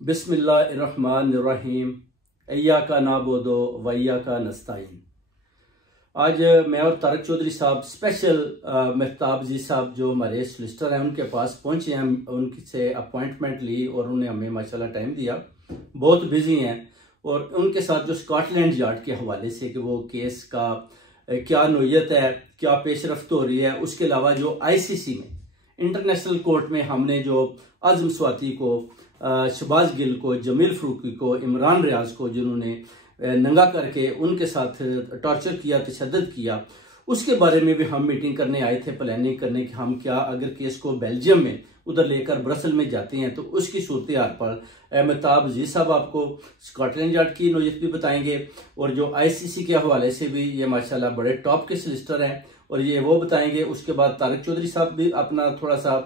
बिस्मिल्लाहिर्रहमानिर्रहीम इय्याका नअबुदु व इय्याका नस्तईन। आज मैं और तारक चौधरी साहब स्पेशल मेहताब जी साहब जो हमारे सोलिसिटर हैं उनके पास पहुंचे हैं। उनसे अपॉइंटमेंट ली और उन्हें हमें माशाल्लाह टाइम दिया। बहुत बिजी हैं और उनके साथ जो स्कॉटलैंड यार्ड के हवाले से कि वो केस का क्या नोयत है, क्या पेशरफ्त हो रही है, उसके अलावा जो ICC में इंटरनेशनल कोर्ट में हमने जो आज़म स्वाति को, शहबाज गिल को, जमील फरूकी को, इमरान रियाज को जिन्होंने नंगा करके उनके साथ टॉर्चर किया, तशद्दुद किया, उसके बारे में भी हम मीटिंग करने आए थे, प्लानिंग करने कि हम क्या अगर केस को बेल्जियम में उधर लेकर ब्रसल में जाते हैं तो उसकी सूरत हाल पर मेहताब जी साहब आपको स्कॉटलैंड यार्ड की नोयत भी बताएंगे और जो ICC के हवाले से भी ये माशाल्लाह बड़े टॉप के सोलिसिटर हैं और ये वो बताएंगे। उसके बाद तारक चौधरी साहब भी अपना थोड़ा सा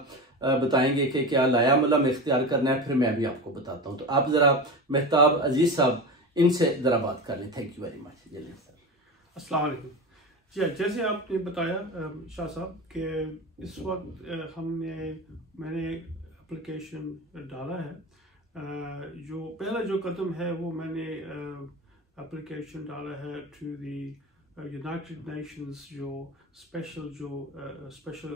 बताएंगे कि क्या लाया मलम इख्तियार करना है, फिर मैं भी आपको बताता हूँ। तो आप जरा मेहताब अजीज साहब इनसे जरा बात कर लें। Thank you very much. अस्सलाम वालेकुम। जी, जैसे आपने बताया शाह साहब कि इस वक्त मैंने एप्लीकेशन डाला है। जो पहला जो कदम है वो मैंने एप्लीकेशन डाला है टू दी यूनाइटेड नेशंस जो स्पेशल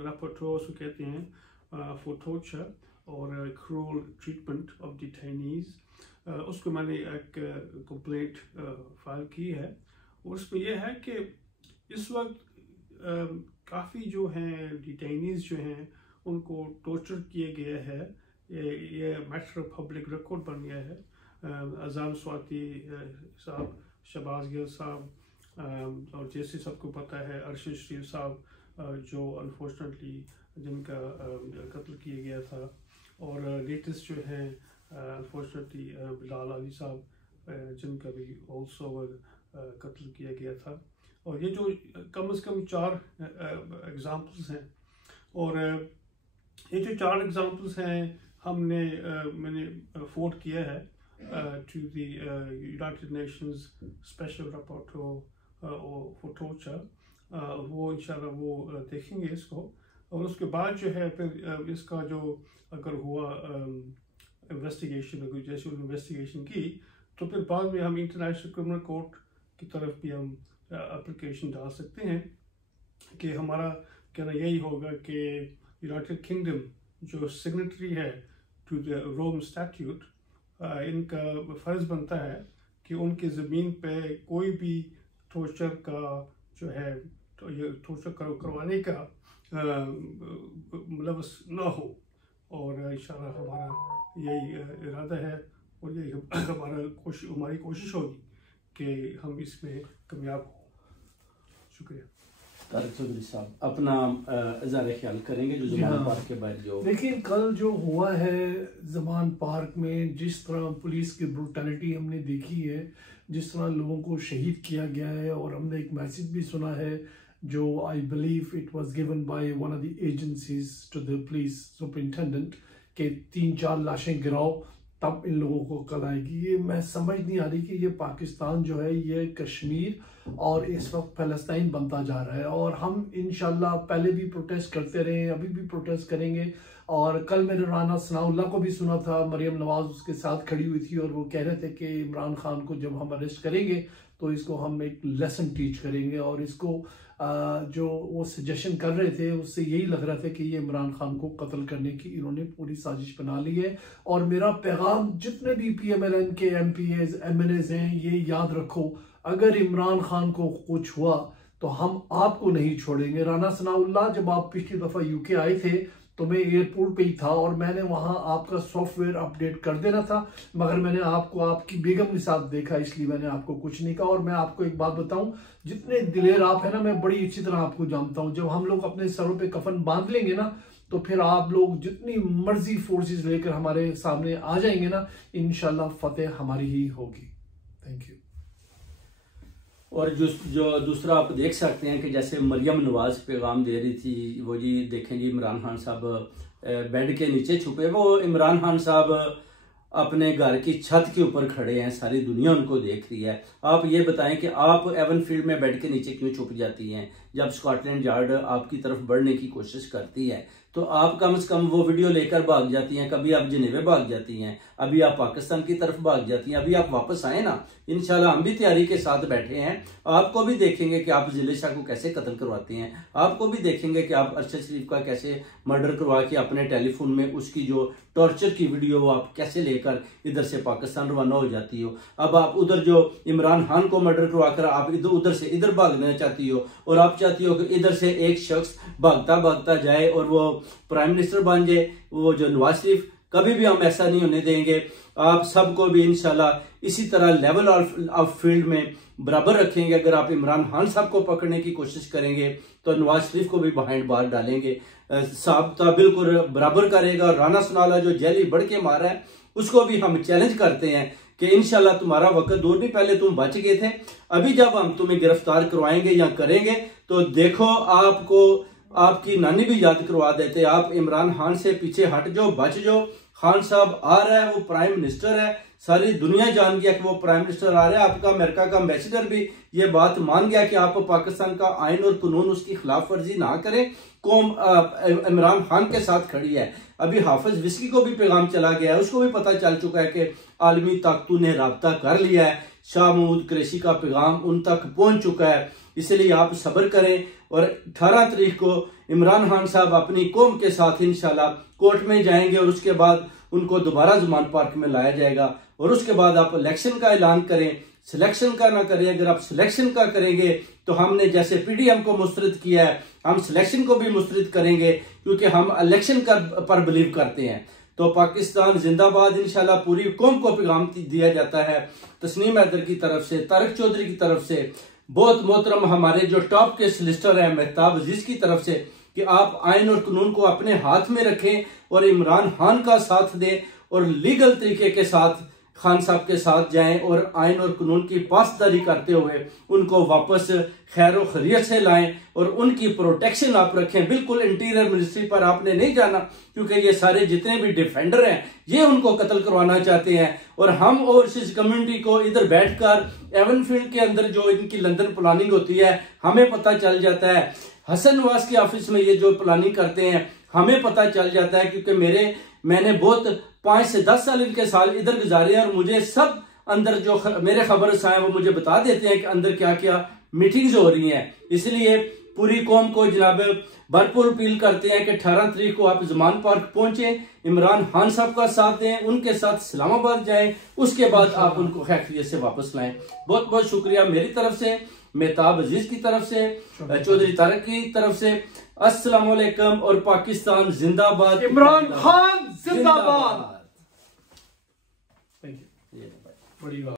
रैपोर्टर्स को कहते हैं फॉर टॉर्चर और क्रूअल ट्रीटमेंट ऑफ डिटेनीज। उसको मैंने एक कंप्लेंट फाइल की है और उसमें यह है कि इस वक्त काफ़ी जो हैं डिटेनीज जो हैं उनको टॉर्चर किए गए हैं। ये मैटर ऑफ पब्लिक रिकॉर्ड बन गया है। आज़म स्वाति साहब, शहबाज गिल साहब और जैसे सबको पता है अरशद शरीफ साहब जो अनफॉर्चुनेटली जिनका कत्ल किया गया था, और लेटेस्ट जो है अनफॉर्चुनेटली बिलाल अली साहब जिनका भी ऑल्सो कत्ल किया गया था। और ये जो कम से कम 4 एग्ज़ाम्पल्स हैं और ये जो 4 एग्ज़ाम्पल्स हैं मैंने फोर्ड किया है to the United Nations special rapporteur for torture. वो इंशाल्लाह वो देखेंगे इसको और उसके बाद जो है फिर इसका जो अगर हुआ इन्वेस्टिगेशन, अगर जैसे इन्वेस्टिगेशन की तो फिर बाद में हम इंटरनेशनल क्रिमिनल कोर्ट की तरफ भी हम एप्लीकेशन डाल सकते हैं कि हमारा कहना यही होगा कि यूनाइटेड किंगडम जो सिग्नेटरी है टू द रोम स्टैट्यूट, इनका फ़र्ज़ बनता है कि उनकी ज़मीन पे कोई भी टॉर्चर का जो है तो ये टॉर्चर करवाने का मुलव्वस ना हो। और इंशाल्लाह हमारा यही इरादा है और यही हमारी कोशिश होगी कि हम इसमें कामयाब हों। शुक्रिया। तारक चौधरी साहब अपना इज़हार ख्याल करेंगे जो ज़मान पार्क के बारे जो देखिए कल जो हुआ है ज़मान पार्क में, जिस तरह पुलिस की ब्रूटैलिटी हमने देखी है, जिस तरह लोगों को शहीद किया गया है, और हमने एक मैसेज भी सुना है जो I believe it was given by one of the agencies to the police superintendent के 3-4 लाशें गिराओ तब इन लोगों को कल आएगी। ये मैं समझ नहीं आ रही कि ये पाकिस्तान जो है ये कश्मीर और इस वक्त फ़लस्तीन बनता जा रहा है। और हम इंशाल्लाह पहले भी प्रोटेस्ट करते रहे हैं, अभी भी प्रोटेस्ट करेंगे। और कल मैंने राना सनाउल्लाह को भी सुना था, मरियम नवाज उसके साथ खड़ी हुई थी और वो कह रहे थे कि इमरान खान को जब हम अरेस्ट करेंगे तो इसको हम एक लेसन टीच करेंगे। और इसको जो वो सजेशन कर रहे थे उससे यही लग रहा था कि ये इमरान खान को कत्ल करने की इन्होंने पूरी साजिश बना ली है। और मेरा पैगाम जितने भी PMLN के MPAs MLAs हैं, ये याद रखो, अगर इमरान खान को कुछ हुआ तो हम आपको नहीं छोड़ेंगे। राना सनाउल्लाह, जब आप पिछली दफ़ा UK आए थे तो मैं एयरपोर्ट पे ही था और मैंने वहाँ आपका सॉफ्टवेयर अपडेट कर देना था, मगर मैंने आपको आपकी बेगम के साथ देखा इसलिए मैंने आपको कुछ नहीं कहा। और मैं आपको एक बात बताऊं, जितने दिलेर आप है ना, मैं बड़ी अच्छी तरह आपको जानता हूं। जब हम लोग अपने सरों पे कफन बांध लेंगे ना तो फिर आप लोग जितनी मर्जी फोर्सेस लेकर हमारे सामने आ जाएंगे ना, इंशाल्लाह फतेह हमारी ही होगी। Thank you. और जो दूसरा आप देख सकते हैं कि जैसे मरियम नवाज पैगाम दे रही थी, वो जी देखें जी इमरान खान साहब बेड के नीचे छुपे, वो इमरान खान साहब अपने घर की छत के ऊपर खड़े हैं, सारी दुनिया उनको देख रही है। आप ये बताएं कि आप एवन फील्ड में बेड के नीचे क्यों छुप जाती हैं? जब स्कॉटलैंड यार्ड आपकी तरफ बढ़ने की कोशिश करती है तो आप कम से कम वो वीडियो लेकर भाग जाती हैं। कभी आप जिनेवे भाग जाती हैं, अभी आप पाकिस्तान की तरफ भाग जाती हैं, अभी आप वापस आए ना, इंशाल्लाह हम भी तैयारी के साथ बैठे हैं। आपको भी देखेंगे कि आप जिले शाह को कैसे कत्ल करवाते हैं, आपको भी देखेंगे कि आप अरशद शरीफ का कैसे मर्डर करवा के अपने टेलीफोन में उसकी जो टॉर्चर की वीडियो वो आप कैसे लेकर इधर से पाकिस्तान रवाना हो जाती हो। अब आप उधर जो इमरान खान को मर्डर करवा कर आप उधर से इधर भागना चाहती हो, और आप चाहती हो कि इधर से एक शख्स भागता भागता जाए और वो प्राइम मिनिस्टर बन जाए, वो जो नवाज शरीफ। कभी भी हम ऐसा नहीं होने देंगे। आप सबको भी इंशाल्लाह इसी तरह लेवल ऑफ फील्ड में बराबर रखेंगे। अगर आप इमरान खान साहब को पकड़ने की कोशिश करेंगे तो नवाज शरीफ को भी बाहर बाहर डालेंगे, साहब बिल्कुल बराबर करेगा। राना सनाला जो जेली बढ़ के मारा है उसको भी हम चैलेंज करते हैं कि इंशाल्लाह तुम्हारा वक्त दूर नहीं, पहले तुम बच गए थे, अभी जब हम तुम्हें गिरफ्तार करवाएंगे या करेंगे तो देखो आपको आपकी नानी भी याद करवा देते। आप इमरान खान से पीछे हट जाओ, बच जाओ। खान साहब आ रहा है, वो प्राइम मिनिस्टर है, सारी दुनिया जान गया कि वो प्राइम मिनिस्टर आ रहा है। आपका अमेरिका का एम्बेसडर भी ये बात मान गया कि आप पाकिस्तान का आइन और कानून उसकी खिलाफ वर्जी ना करें। कौम इमरान खान के साथ खड़ी है। अभी हाफिज विस्की को भी पैगाम चला गया है, उसको भी पता चल चुका है कि आलमी ताकतों ने राब्ता कर लिया है, शाह महमूद कुरैशी का पैगाम उन तक पहुंच चुका है। इसलिए आप सब्र करें और 18 तारीख को इमरान खान साहब अपनी कौम के साथ इंशाल्लाह कोर्ट में जाएंगे और उसके बाद उनको दोबारा ज़मान पार्क में लाया जाएगा। और उसके बाद आप इलेक्शन का ऐलान करें, सिलेक्शन का ना करें। अगर आप सिलेक्शन का करेंगे तो हमने जैसे पीडीएम को मुस्तरद किया है, हम सिलेक्शन को भी मुस्तरद करेंगे, क्योंकि हम इलेक्शन पर बिलीव करते हैं। तो पाकिस्तान जिंदाबाद। इंशाल्लाह पूरी कौम को पैगाम दिया जाता है, तस्नीम हैदर की तरफ से, तारिक चौधरी की तरफ से, बहुत मोहतरम हमारे जो टॉप के सॉलिसिटर हैं मेहताब अजीज की तरफ से, कि आप आइन और कानून को अपने हाथ में रखें और इमरान खान का साथ दें और लीगल तरीके के साथ खान साहब के साथ जाएं और आइन और कानून की पासदारी करते हुए उनको वापस खैर और खैरियत से लाएं और उनकी प्रोटेक्शन आप रखें। बिल्कुल इंटीरियर मिनिस्ट्री पर आपने नहीं जाना, क्योंकि ये सारे जितने भी डिफेंडर हैं ये उनको कत्ल करवाना चाहते हैं। और हम ओवरसीज कम्युनिटी को इधर बैठकर एवनफील्ड के अंदर जो इनकी लंदन प्लानिंग होती है हमें पता चल जाता है। हसन नवाज के ऑफिस में ये जो प्लानिंग करते हैं हमें पता चल जाता है, क्योंकि मैंने बहुत 5 से 10 साल इनके साल इधर गुजारे हैं और मुझे सब अंदर जो मेरे खबर हैं वो मुझे बता देते हैं कि अंदर क्या क्या मीटिंग्स हो रही हैं। इसलिए पूरी कौम को जनाब भरपूर अपील करते हैं कि 18 तारीख को आप ज़मान पार्क पहुंचे, इमरान खान साहब का साथ दें, उनके साथ इस्लामाबाद जाएं, उसके बाद आप उनको खैरियत से वापस लाएं। बहुत बहुत शुक्रिया मेरी तरफ से, मेहताब अजीज की तरफ से, चौधरी तारिक की तरफ से। अस्सलाम वालेकुम और पाकिस्तान जिंदाबाद, इमरान खान जिंदाबाद। Thank you. बड़ी बात।